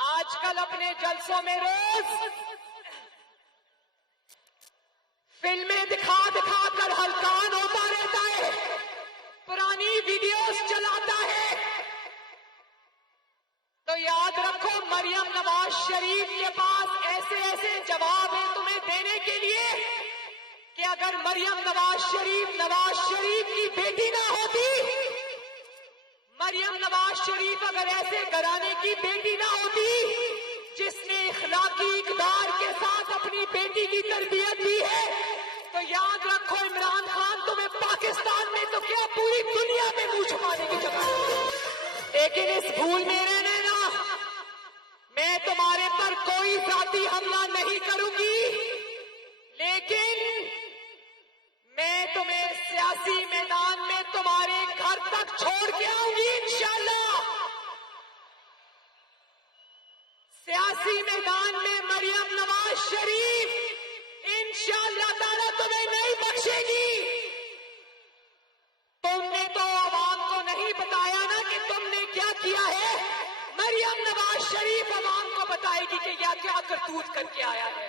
आजकल अपने जलसों में रोज फिल्में दिखा दिखा कर हलकान होता रहता है, पुरानी वीडियोस चलाता है। तो याद रखो, मरियम नवाज शरीफ के पास ऐसे ऐसे जवाब हैं तुम्हें देने के लिए कि अगर मरियम नवाज शरीफ की बेटी ना होती, मरियम नवाज शरीफ अगर ऐसे घराने की बेटी ना होती जिसने इखलाकी इकदार के साथ अपनी बेटी की तरबियत दी है, तो याद रखो इमरान खान तुम्हें पाकिस्तान में तो क्या पूरी दुनिया में मुंह छुपाने की जगह। लेकिन इस भूल में रहने ना, मैं तुम्हारे पर कोई जाती हमला नहीं करूंगी, लेकिन मैं तुम्हें सियासी मैदान में तुम्हारे घर तक छोड़ के आऊंगी इंशाल्लाह। सियासी मैदान में मरियम नवाज शरीफ इंशाल्लाह ताला तुम्हें नहीं बख्शेगी। तुमने तो अवाम को नहीं बताया ना कि तुमने क्या किया है। मरियम नवाज शरीफ अवाम को बताएगी कि क्या क्या करतूत करके आया है।